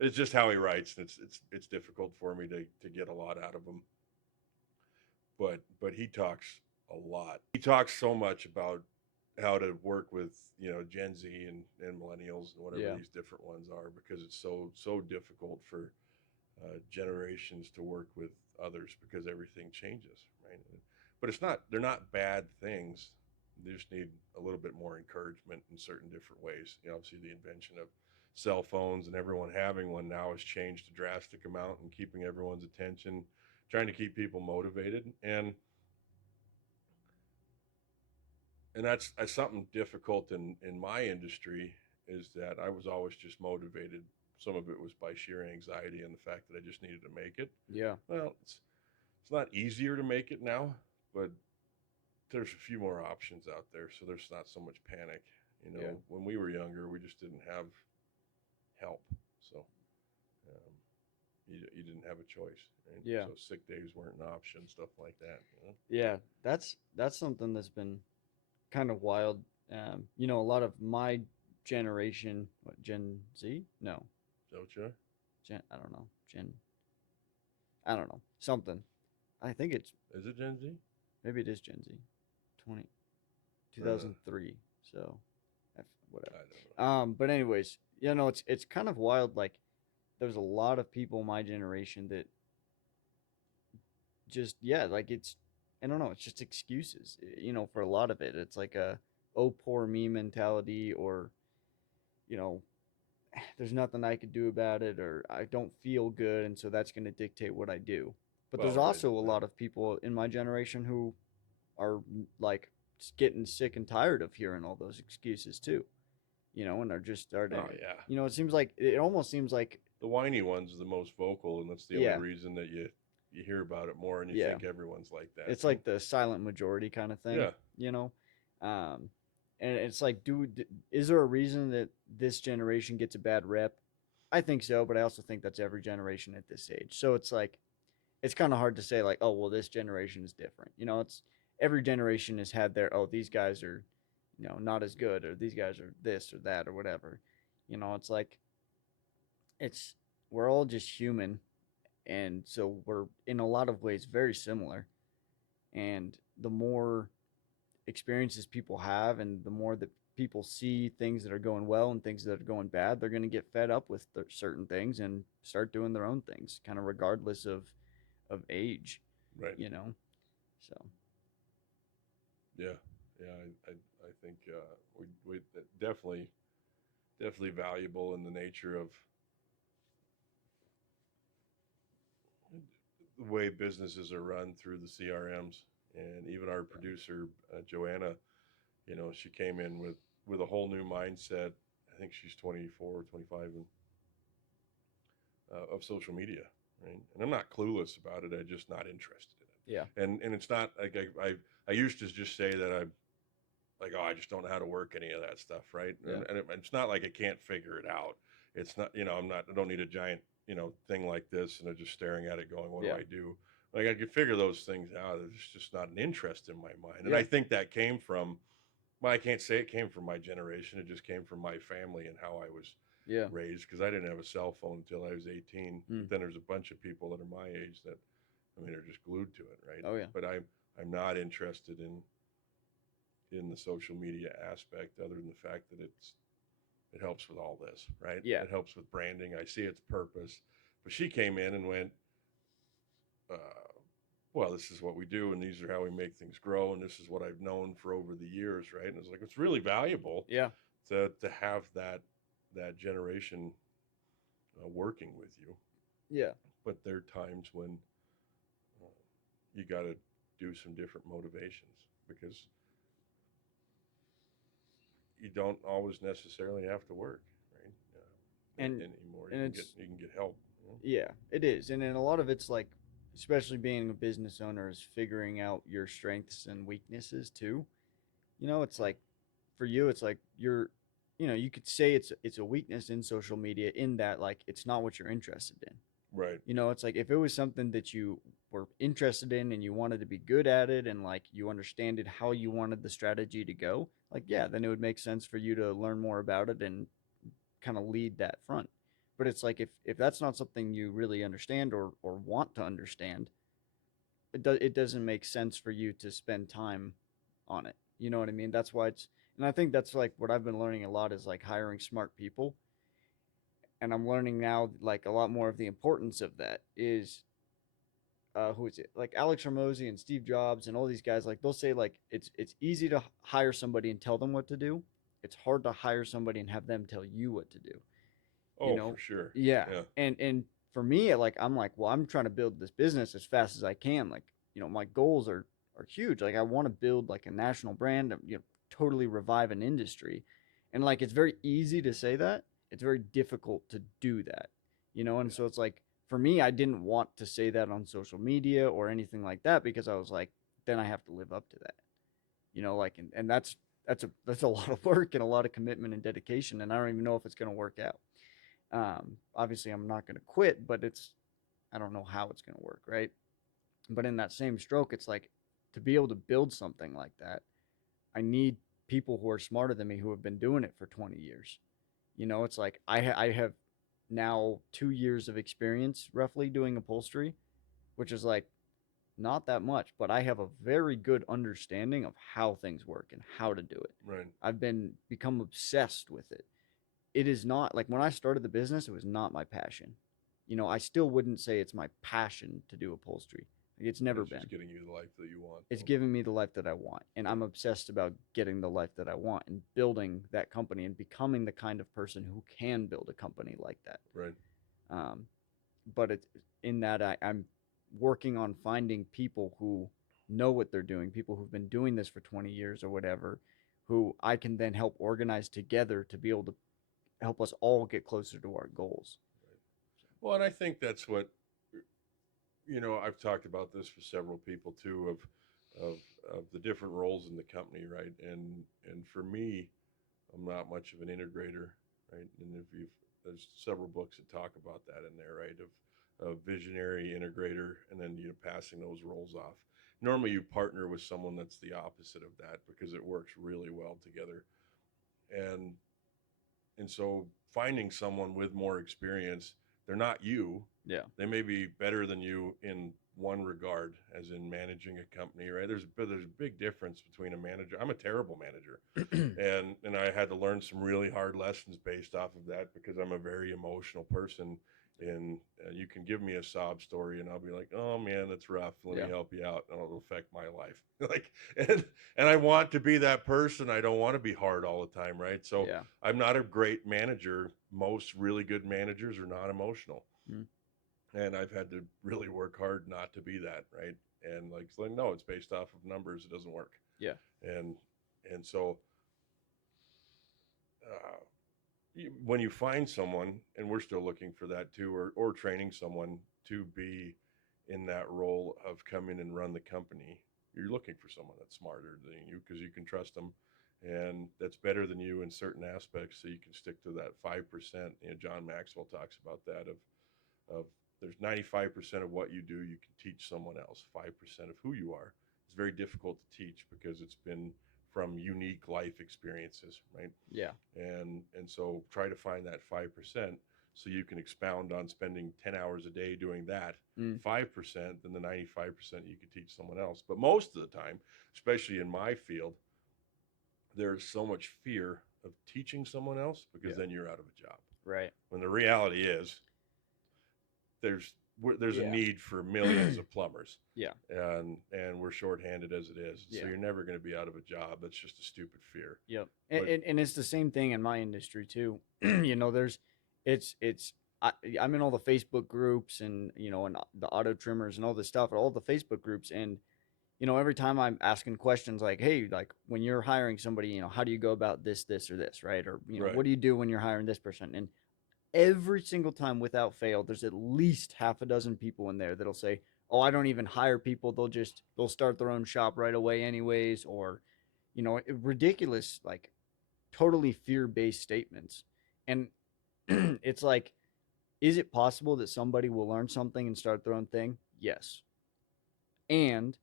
it's just how he writes, and it's difficult for me to get a lot out of him. But he talks a lot. He talks so much about how to work with Gen Z and millennials and whatever these different ones are, because it's so difficult for generations to work with others because everything changes, right? But they're not bad things. They just need a little bit more encouragement in certain different ways. Obviously the invention of cell phones and everyone having one now has changed a drastic amount and keeping everyone's attention, trying to keep people motivated. And that's something difficult in my industry, is that I was always just motivated. Some of it was by sheer anxiety and the fact that I just needed to make it. Yeah. Well, it's not easier to make it now, but there's a few more options out there, so there's not so much panic. When we were younger, we just didn't have help, so you didn't have a choice. Right? Yeah. So sick days weren't an option, stuff like that. Yeah, that's something that's been kind of wild. A lot of my generation, what, Gen Z? No, Don't you? I don't know. I don't know. Something. I think it's Is it Gen Z? maybe it is Gen Z. 2003. So, whatever. I don't know. But anyways, it's kind of wild. Like, there's a lot of people my generation that just like I don't know. It's just excuses. For a lot of it, it's like a oh poor me mentality, or there's nothing I could do about it, or I don't feel good, and so that's going to dictate what I do. But there's also a lot of people in my generation who are like getting sick and tired of hearing all those excuses too, and are just starting. Oh yeah. It almost seems like the whiny ones are the most vocal, and that's the only reason that you hear about it more, and you think everyone's like that. It's like the silent majority kind of thing. Yeah. And it's like, is there a reason that this generation gets a bad rep? I think so, but I also think that's every generation at this age. So it's like, it's kind of hard to say like, oh well, this generation is different. It's every generation has had their, oh, these guys are, not as good, or these guys are this or that or whatever. It's like, it's we're all just human, and so we're in a lot of ways very similar. And the more experiences people have, and the more that people see things that are going well and things that are going bad, they're going to get fed up with certain things and start doing their own things, kind of regardless of age, Right. So Yeah. Yeah. I think we definitely definitely valuable in the nature of the way businesses are run through the CRMs. And even our producer, Joanna, she came in with a whole new mindset. I think she's 24 or 25 and, of social media, right? And I'm not clueless about it. I'm just not interested yeah, in it. And it's not like I used to just say that I'm like, oh, I just don't know how to work any of that stuff, right? yeah, It's not like I can't figure it out. It's not, I don't need a giant, thing like this and I'm just staring at it going, what do yeah, I do? Like I could figure those things out. It's just not an interest in my mind. And yeah, I think that came from, well, I can't say it came from my generation. It just came from my family and how I was yeah. raised because I didn't have a cell phone until I was 18. Mm. But then there's a bunch of people that are my age that, I mean, they're just glued to it, right? Oh yeah, But I'm not interested in the social media aspect other than the fact that it helps with all this, right? yeah, It helps with branding. I see its purpose. But she came in and went, uh, well, this is what we do, and these are how we make things grow, and this is what I've known for over the years, right? And it's like it's really valuable yeah, to have that generation working with you. yeah, But there are times when uh, you got to do some different motivations because you don't always necessarily have to work, right? and Anymore, and it's you can get help. yeah, it is, and then a lot of it's like, especially being a business owner, is figuring out your strengths and weaknesses too. It's like, for you, it's like you could say it's a weakness in social media, in that like it's not what you're interested in. Right. It's like, if it was something that you were interested in and you wanted to be good at it, and like you understand it, how you wanted the strategy to go, like, yeah, then it would make sense for you to learn more about it and kind of lead that front. But it's like, if that's not something you really understand or want to understand, it doesn't make sense for you to spend time on it. You know what I mean? That's why it's and I think that's like what I've been learning a lot, is like hiring smart people. And I'm learning now like a lot more of the importance of that is, who is it? Like Alex Ramosi and Steve Jobs and all these guys, like they'll say like it's easy to hire somebody and tell them what to do. It's hard to hire somebody and have them tell you what to do. you Oh, for know sure. yeah. Yeah. And for me, like, I'm like, well, I'm trying to build this business as fast as I can. Like, my goals are huge. Like, I want to build like a national brand, totally revive an industry. And like, it's very easy to say that, it's very difficult to do that. And Yeah. so it's like, for me, I didn't want to say that on social media or anything like that, because I was like, then I have to live up to that. Like, and that's a lot of work and a lot of commitment and dedication, and I don't even know if it's going to work out. Obviously, I'm not going to quit, but I don't know how it's going to work, right? But in that same stroke, it's like, to be able to build something like that, I need people who are smarter than me, who have been doing it for 20 years. It's like, I have now 2 years of experience roughly doing upholstery, which is like not that much, but I have a very good understanding of how things work and how to do it. Right. I've become obsessed with it. It is not like, when I started the business, it was not my passion. I still wouldn't say it's my passion to do upholstery. Like, it's But never it's just been. getting you the life that you want. It's giving me the life that I want, and Yeah. I'm obsessed about getting the life that I want and building that company and becoming the kind of person who can build a company like that. Right. Um, but it's in that I'm working on finding people who know what they're doing, people who've been doing this for 20 years or whatever, who I can then help organize together to be able to help us all get closer to our goals. Well, and I think that's what I've talked about this with several people too. of of the different roles in the company, right? And for me, I'm not much of an integrator, right? And if you've there's several books that talk about that in there, right? Of a visionary integrator, and then passing those roles off. Normally, you partner with someone that's the opposite of that because it works really well together. And so finding someone with more experience, they're not you. Yeah. They may be better than you in one regard, as in managing a company, right? There's a big difference between a manager. I'm a terrible manager, and I had to learn some really hard lessons based off of that because I'm a very emotional person. And you can give me a sob story, and I'll be like, "Oh man, that's rough. Let Yeah. me help you out, and it'll affect my life." like, and and I want to be that person. I don't want to be hard all the time, right? So Yeah. I'm not a great manager. Most really good managers are not emotional, Mm. and I've had to really work hard not to be that, right? And like no, it's based off of numbers. It doesn't work. Yeah. And so when you find someone, and we're still looking for that too, or training someone to be in that role of come in and run the company, you're looking for someone that's smarter than you because you can trust them, and that's better than you in certain aspects, so you can stick to that 5%. John Maxwell talks about that of there's 95% of what you do you can teach someone else. 5% of who you are is very difficult to teach because it's been from unique life experiences, right? Yeah. And so try to find that 5% so you can expound on spending 10 hours a day doing that Mm. 5%, then the 95% you could teach someone else. But most of the time, especially in my field, there's so much fear of teaching someone else because Yeah. then you're out of a job. Right. When the reality is there's there's a Yeah. need for millions of plumbers, Yeah. and we're shorthanded as it is. So Yeah. you're never going to be out of a job. That's just a stupid fear. Yep. But And it's the same thing in my industry too. There's it's I'm in all the Facebook groups and the auto trimmers and all this stuff, all the Facebook groups. And every time I'm asking questions like, hey, like when you're hiring somebody, how do you go about this or this, right? Or right, what do you do when you're hiring this person? And every single time without fail, there's at least half a dozen people in there that'll say, oh, I don't even hire people. They'll start their own shop right away anyways. Or ridiculous, like totally fear-based statements. And it's like, is it possible that somebody will learn something and start their own thing? Yes. And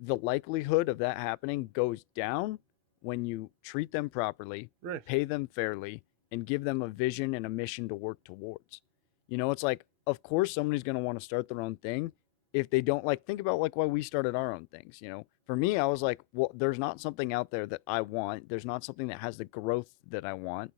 the likelihood of that happening goes down when you treat them properly, right, pay them fairly, and give them a vision and a mission to work towards. It's like, of course, somebody's going to want to start their own thing. If they don't, like, think about like why we started our own things. For me, I was like, well, there's not something out there that I want. There's not something that has the growth that I want.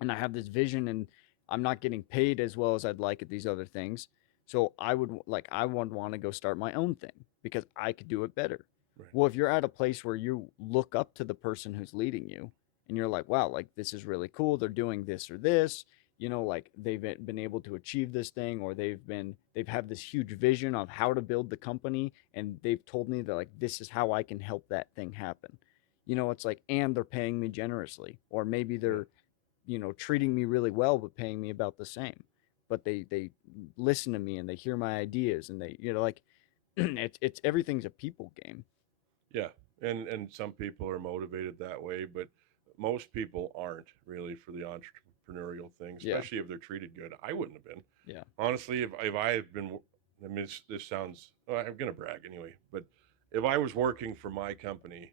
And I have this vision, and I'm not getting paid as well as I'd like at these other things. So I would want to go start my own thing because I could do it better. right. Well, if you're at a place where you look up to the person who's leading you and you're like, wow, like this is really cool. They're doing this or this, like they've been able to achieve this thing, or they've had this huge vision of how to build the company. And they've told me that like, this is how I can help that thing happen. It's like, and they're paying me generously, or maybe Yeah. they're, treating me really well, but paying me about the same. But they listen to me and they hear my ideas, and they, like, it's everything's a people game. Yeah, and some people are motivated that way, but most people aren't really for the entrepreneurial thing, Yeah. especially if they're treated good. I wouldn't have been. Yeah. Honestly, if I had been, I mean, this sounds, well, I'm gonna brag anyway, but if I was working for my company,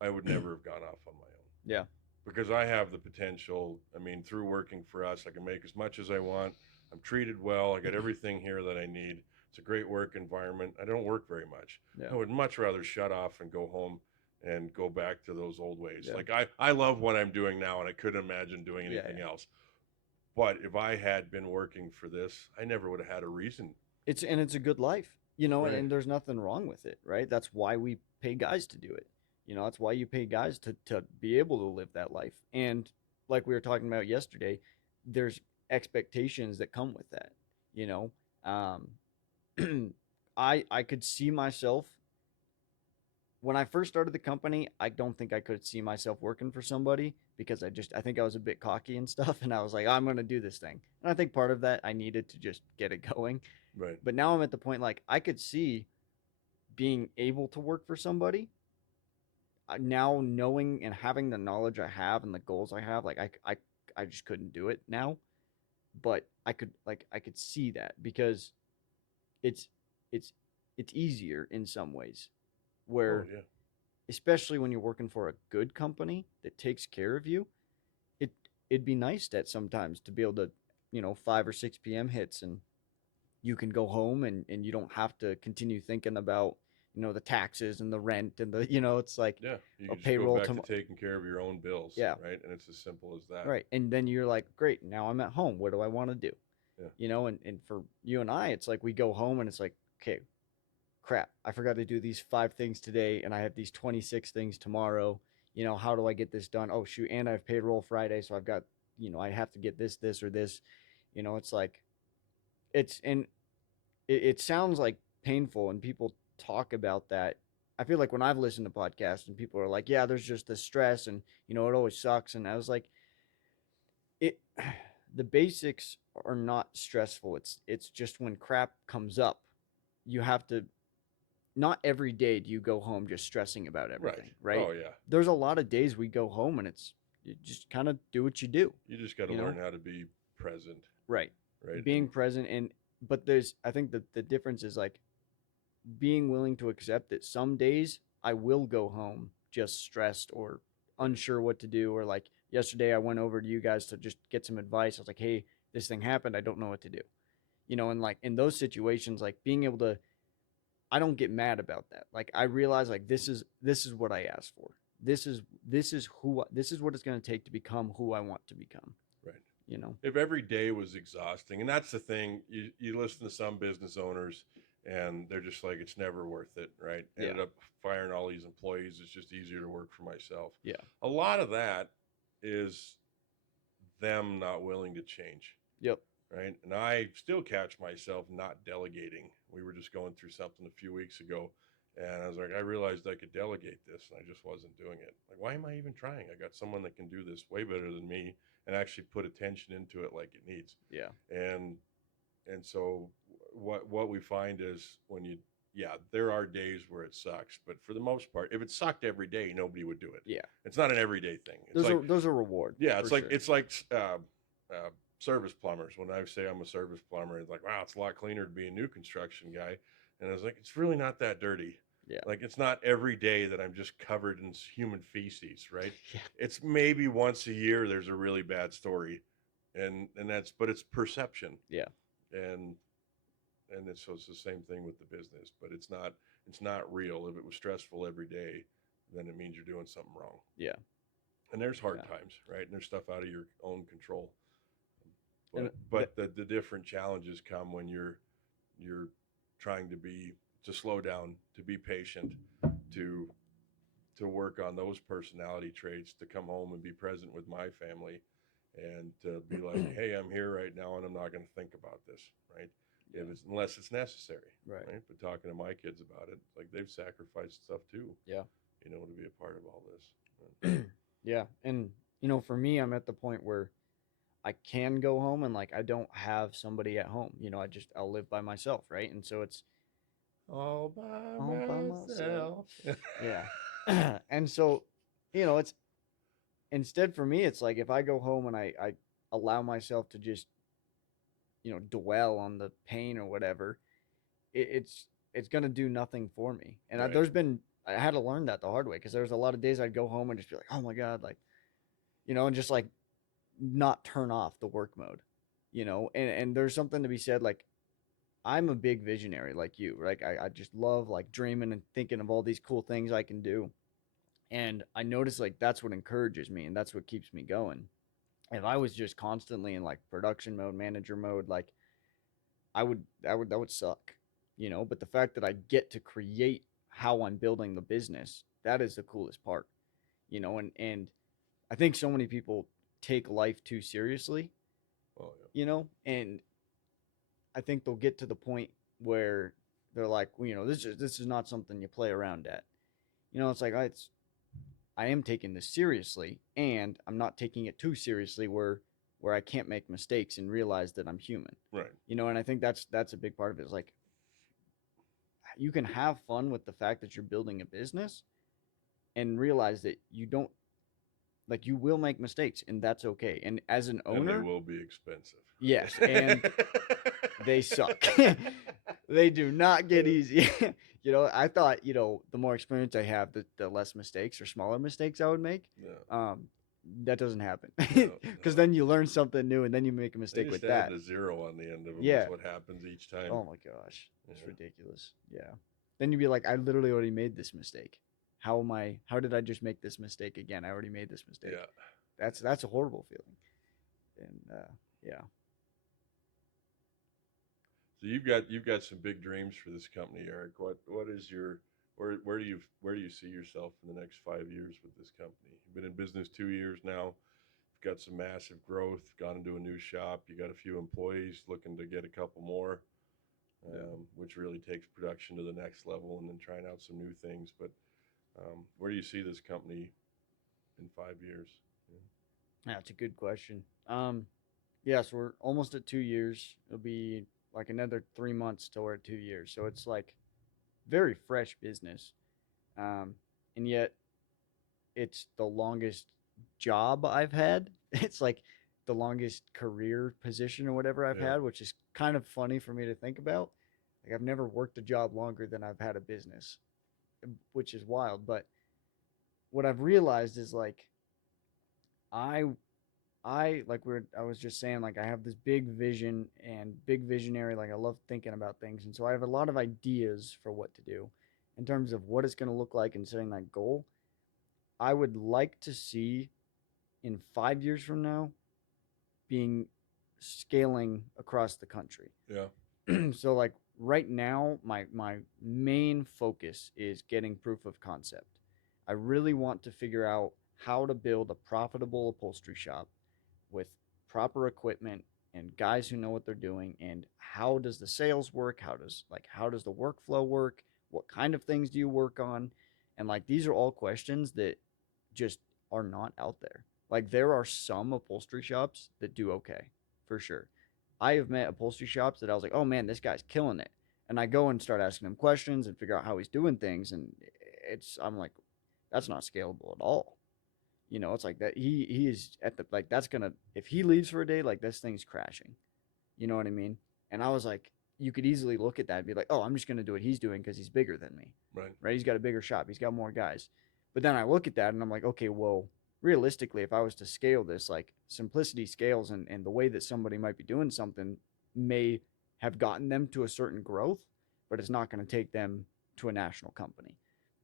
I would never have gone off on my own Yeah. because I have the potential. I mean, through working for us, I can make as much as I want. I'm treated well. I got everything here that I need. It's a great work environment. I don't work very much. Yeah. I would much rather shut off and go home and go back to those old ways. Yeah. Like I love what I'm doing now, and I couldn't imagine doing anything Yeah. else. But if I had been working for this, I never would have had a reason. It's a good life, and, Right. and there's nothing wrong with it, right? That's why we pay guys to do it. That's why you pay guys to be able to live that life. And like we were talking about yesterday, there's expectations that come with that. You know, um, I could see myself when I first started the company. I don't think I could see myself working for somebody because I think I was a bit cocky and stuff, and I was like, I'm gonna do this thing. And I think part of that I needed to just get it going. Right. But now I'm at the point like I could see being able to work for somebody, now knowing and having the knowledge I have and the goals I have, like I just couldn't do it now. But I could see that because it's it's it's easier in some ways Oh where, yeah. especially when you're working for a good company that takes care of you, it it'd be nice that sometimes to be able to, 5 or 6 p.m. hits and you can go home and you don't have to continue thinking about, the taxes and the rent and the, it's like Yeah, you a can just go payroll back to, to taking care of your own bills, yeah, right? And it's as simple as that. right. And then you're like, great, now I'm at home. What do I want to do? Yeah. And for you and I, it's like we go home and it's like, okay, crap, I forgot to do these 5 things today and I have these 26 things tomorrow. How do I get this done? Oh, shoot. And I have payroll Friday. So I've got, I have to get this, or this. It's like, and it sounds like painful and people talk about that. I feel like when I've listened to podcasts and people are like, yeah, there's just the stress and, it always sucks. And I was like, it, the basics are not stressful. It's just when crap comes up, you have to, not every day do you go home just stressing about Right. everything, right? Oh yeah. There's a lot of days we go home and it's, you just kind of do what you do, You just got to you know? learn how to be present, Right. right? Being And present. But I think that the difference is like being willing to accept that some days I will go home just stressed or right. unsure what to do. Or like yesterday, I went over to you guys to just get some advice. I was like, hey, this thing happened. I don't know what to do. And like in those situations, like being able to, I don't get mad about that. Like I realize like this is what I asked for. This is what it's going to take to become who I want to become. Right. You know. If every day was exhausting, and that's the thing, you listen to some business owners and they're just like, it's never worth it, right? Yeah. Ended up firing all these employees. It's just easier to work for myself. Yeah. A lot of that is them not willing to change, Yep. right? And I still catch myself not delegating. We were just going through something a few weeks ago, and I was like, I realized I could delegate this, and I just wasn't doing it. Like, why am I even trying? I got someone that can do this way better than me and actually put attention into it like it needs. Yeah. And so what we find is when you yeah, there are days where it sucks, but for the most part, if it sucked every day, nobody would do it. Yeah. It's not an everyday thing. It's like There's a reward. yeah, For sure. it's like service plumbers. When I say I'm a service plumber, it's like wow, it's a lot cleaner to be a new construction guy. And I was like, it's really not that dirty. Yeah. Like it's not every day that I'm just covered in human feces, right? Yeah. It's maybe once a year there's a really bad story, and that's but it's perception. Yeah. And so it's the same thing with the business, but it's not real. If it was stressful every day, then it means you're doing something wrong. Yeah. And there's hard Yeah. times, right? And there's stuff out of your own control. And But the different challenges come when you're trying to slow down, to be patient, to work on those personality traits, to come home and be present with my family, and to be like, hey, I'm here right now, and I'm not going to think about this, right? Yeah. Unless it's necessary, Right. But talking to my kids about it, like they've sacrificed stuff too, Yeah. to be a part of all this. Yeah. And for me, I'm at the point where I can go home and like I don't have somebody at home. I'll live by myself, right? And so it's All by all by myself. myself. Yeah. And so, it's instead for me, it's like if I go home and I allow myself to just, dwell on the pain or whatever, it's gonna do nothing for me. And Right. I had to learn that the hard way because there was a lot of days I'd go home and just be like, oh my god, like, and just like not turn off the work mode, and there's something to be said like I'm a big visionary like you. Like I just love like dreaming and thinking of all these cool things I can do. And I notice like that's what encourages me and that's what keeps me going. If I was just constantly in like production mode, manager mode, like that would suck, But the fact that I get to create how I'm building the business, that is the coolest part, and I think so many people take life too seriously, Oh yeah. and I think they'll get to the point where they're like, well, this is not something you play around at. It's like I am taking this seriously, and I'm not taking it too seriously where I can't make mistakes and realize that I'm human. Right. And I think that's a big part of it. Is like you can have fun with the fact that you're building a business and realize that you don't like you will make mistakes and that's okay. And as an And they owner, will be expensive. yes, and they suck. They do not get easy. I thought, the more experience I have, the less mistakes or smaller mistakes I would make. No, Um, that doesn't happen no, because no. then you learn something new and then you make a They mistake just with add that. a zero on the end of them is Yeah. what happens each time. Oh my gosh, it's Yeah. ridiculous. Yeah. Then you'd be like, I literally already made this mistake. How am I? How did I just make this mistake again? I already made this mistake. Yeah. That's a horrible feeling. And yeah. So you've got some big dreams for this company, Eric. What is your where do you see yourself in the next 5 years with this company? You've been in business 2 years now. You've got some massive growth. Gone into a new shop. You got a few employees looking to get a couple more, Yeah. which really takes production to the next level, and then trying out some new things. But where do you see this company in 5 years? That's a good question. Yeah, so we're almost at 2 years. It'll be like another 3 months till we're at 2 years. So it's like very fresh business. And yet it's the longest job I've had. It's like the longest career position or whatever I've Yeah. had, which is kind of funny for me to think about. Like I've never worked a job longer than I've had a business, which is wild. But what I've realized is like I I was just saying, like I have this big vision and big visionary, like I love thinking about things, and so I have a lot of ideas for what to do in terms of what it's going to look like and setting that goal. I would like to see in 5 years from now being scaling across the country. Yeah. So like right now, my main focus is getting proof of concept. I really want to figure out how to build a profitable upholstery shop with proper equipment and guys who know what they're doing, and how does the sales work, how does the workflow work, what kind of things do you work on, and like these are all questions that just are not out there. Like there are some upholstery shops that do okay, for sure. I have met upholstery shops that I was like, oh man, this guy's killing it. And I go and start asking him questions and figure out how he's doing things. And I'm like, that's not scalable at all. It's like that. He is at the, like, that's gonna, if he leaves for a day, like this thing's crashing. You know what I mean? And I was like, you could easily look at that and be like, oh, I'm just gonna do what he's doing because he's bigger than me. Right. Right? He's got a bigger shop. He's got more guys. But then I look at that and I'm like, okay, well, realistically, if I was to scale this, like simplicity scales, and the way that somebody might be doing something may have gotten them to a certain growth, but it's not going to take them to a national company.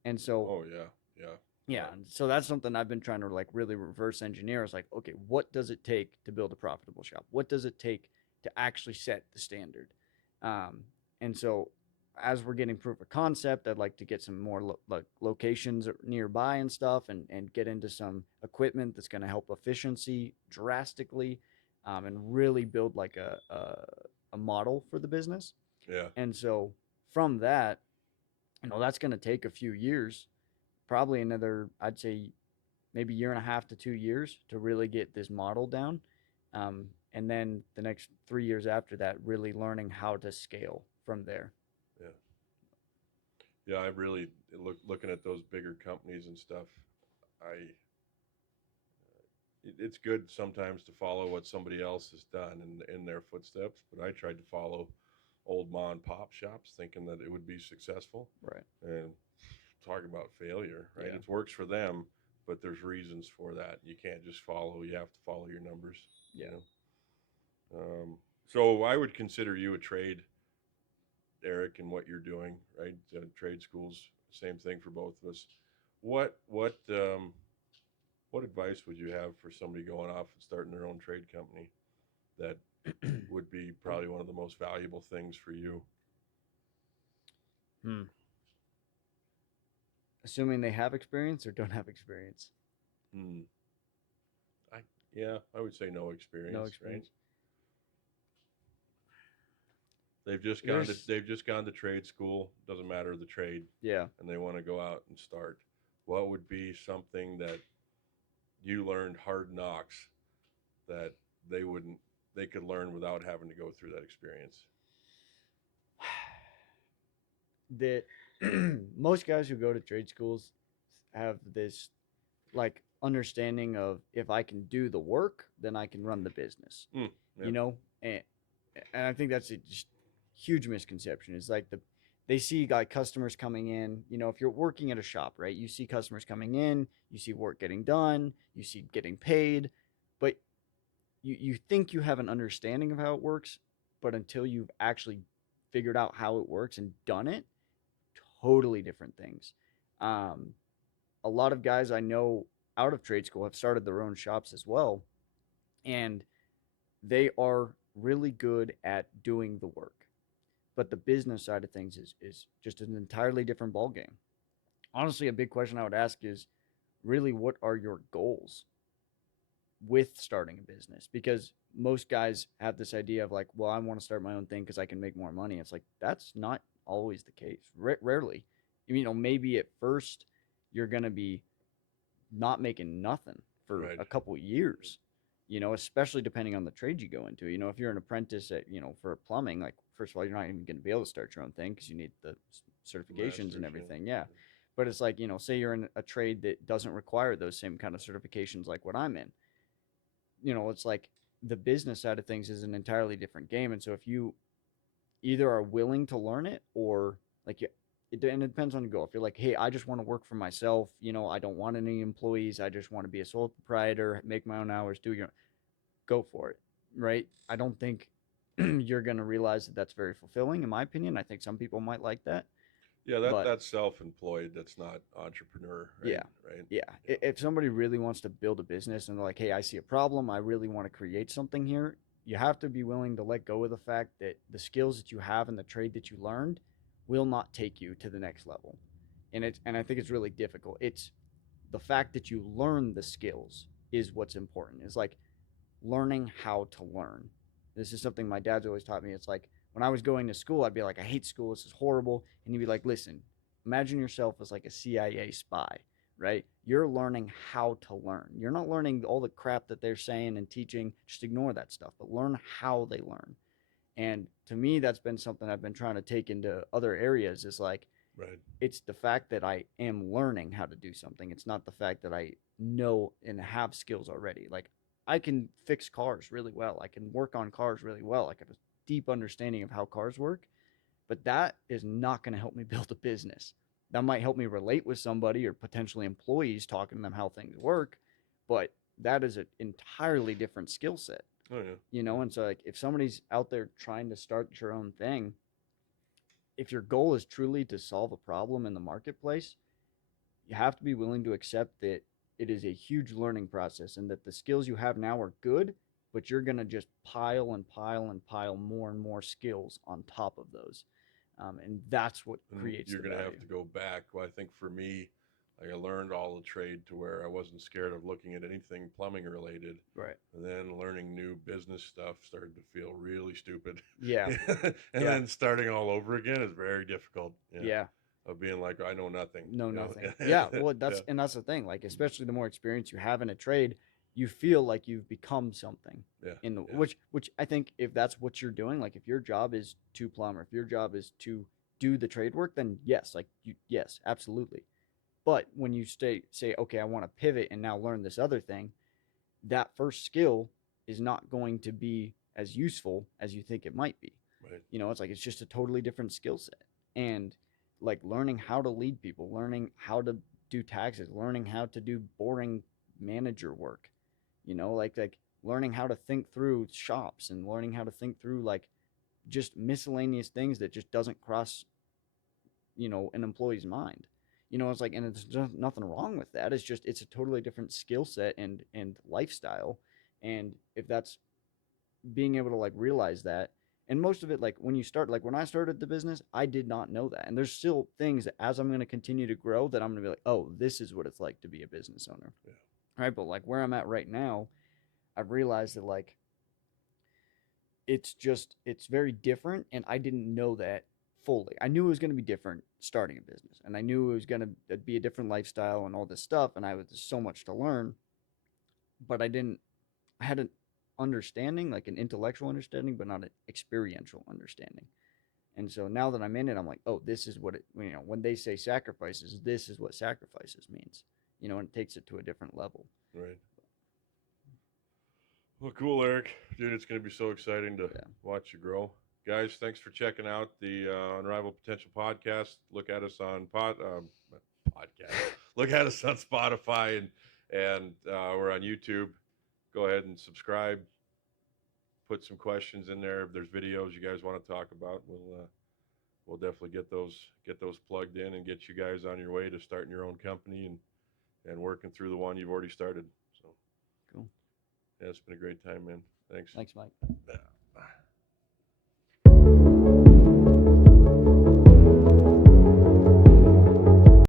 And so, Oh yeah. Yeah. yeah, and so that's something I've been trying to like really reverse engineer. Is like, okay, what does it take to build a profitable shop? What does it take to actually set the standard? Um, and so, as we're getting proof of concept, I'd like to get some more like locations nearby and stuff, and get into some equipment that's going to help efficiency drastically, and really build like a model for the business. Yeah. And so from that, that's going to take a few years, probably another, I'd say maybe year and a half to 2 years to really get this model down. And then the next 3 years after that, really learning how to scale from there. Yeah. Yeah. I really looking at those bigger companies and stuff. I it's good sometimes to follow what somebody else has done in their footsteps, but I tried to follow old mom and pop shops thinking that it would be successful. Right. And talk about failure, right? Yeah. It works for them, but there's reasons for that. You can't just follow, you have to follow your numbers. Yeah. So I would consider you a trade, Eric, in what you're doing, right? Trade schools, same thing for both of us. What what um, what advice would you have for somebody going off and starting their own trade company that would be probably one of the most valuable things for you? Hmm. Assuming they have experience or don't have experience. Hmm. I Yeah, I would say no No experience, right? experience. There's They've just gone to trade school, doesn't matter the trade, Yeah. and they want to go out and start. What would be something that you learned hard knocks that they wouldn't they could learn without having to go through that experience? that most guys who go to trade schools have this like understanding of if I can do the work, then I can run the business. Mm, yeah. You know, and I think that's a just huge misconception. It's like they see like customers coming in. You know, if you're working at a shop, right? You see customers coming in, you see work getting done, you see getting paid, but you think you have an understanding of how it works, but until you've actually figured out how it works and done it, totally different things. Um, a lot of guys I know out of trade school have started their own shops as well, and they are really good at doing the work. But the business side of things is just an entirely different ballgame. Honestly, a big question I would ask is really what are your goals with starting a business? Because most guys have this idea of like, well, I want to start my own thing because I can make more money. It's like that's not always the case. Rarely, you know, maybe at first you're gonna be not making nothing for Right. a couple of years, you know, especially depending on the trade you go into. You know, if you're an apprentice at, you know, for plumbing, like, first of all, you're not even going to be able to start your own thing because you need the certifications and Masters. Yeah. everything. Yeah. But it's like, you know, say you're in a trade that doesn't require those same kind of certifications like what I'm in, you know, it's like the business side of things is an entirely different game. And so if you either are willing to learn it or like and it depends on your goal. If you're like, hey, I just want to work for myself, you know, I don't want any employees, I just want to be a sole proprietor, make my own hours, do your go for it, right? I don't think you're going to realize that that's very fulfilling in my opinion. I think some people might like that, Yeah. but That's self-employed. That's not entrepreneur. Right. yeah. Right. Yeah. Yeah. If somebody really wants to build a business and they're like, hey, I see a problem, I really want to create something here, you have to be willing to let go of the fact that the skills that you have and the trade that you learned will not take you to the next level. And I think it's really difficult. It's the fact that you learn the skills is what's important. It's like learning how to learn. This is something my dad's always taught me. It's like when I was going to school, I'd be like, I hate school. This is horrible. And he'd be like, listen, imagine yourself as like a CIA spy, right? You're learning how to learn. You're not learning all the crap that they're saying and teaching. Just ignore that stuff, but learn how they learn. And to me, that's been something I've been trying to take into other areas is like, Right. it's the fact that I am learning how to do something. It's not the fact that I know and have skills already. Like I can fix cars really well. I can work on cars really well. I have a deep understanding of how cars work, but that is not going to help me build a business. That might help me relate with somebody or potentially employees talking to them how things work, but that is an entirely different skill set, Oh yeah. you Yeah. know? And so like if somebody's out there trying to start your own thing, if your goal is truly to solve a problem in the marketplace, you have to be willing to accept that it is a huge learning process and that the skills you have now are good, but you're going to just pile and pile and pile more and more skills on top of those. And that's what And creates you're the going to have value. to go back. Well, I think for me, like I learned all the trade to where I wasn't scared of looking at anything plumbing related. Right. And then learning new business stuff started to feel really stupid. Yeah. And Yeah. then starting all over again is very difficult. Yeah. Yeah. Of being like, I know nothing, No, you nothing. know? Yeah. Well, Yeah. that's the thing. Like, especially the more experience you have in a trade, you feel like you've become something Yeah. in the Yeah. which I think if that's what you're doing, like if your job is to plumb or if your job is to do the trade work, then yes, like yes, absolutely. But when you say, okay, I want to pivot and now learn this other thing, that first skill is not going to be as useful as you think it might be. Right. You know, it's like it's just a totally different skill set. And like learning how to lead people, learning how to do taxes, learning how to do boring manager work, you know, like learning how to think through shops and learning how to think through like just miscellaneous things that just doesn't cross, you know, an employee's mind. You know, it's like, and there's nothing wrong with that. It's just it's a totally different skill set and lifestyle. And if that's being able to like realize that, and most of it, like when you start, like when I started the business, I did not know that, and there's still things that as I'm going to continue to grow that I'm going to be like, oh, this is what it's like to be a business owner, Yeah. right? But like where I'm at right now, I've realized that like it's very different and I didn't know that fully. I knew it was going to be different starting a business and I knew it was going to be a different lifestyle and all this stuff and I was so much to learn, but I had an understanding, like an intellectual understanding but not an experiential understanding. And so now that I'm in it, I'm like, oh, this is what it, when they say sacrifices, this is what sacrifices means, and it takes it to a different level. Right. Well, cool, Erik. Dude, it's going to be so exciting to Yeah. watch you grow. Guys, thanks for checking out the Unrivaled Potential podcast. Look at us on podcast. Look at us on Spotify and we're on YouTube. Go ahead and subscribe. Put some questions in there. If there's videos you guys want to talk about, we'll definitely get those plugged in and get you guys on your way to starting your own company and working through the one you've already started. So Cool. yeah, it's been a great time, man. Thanks. Thanks, Mike. Yeah.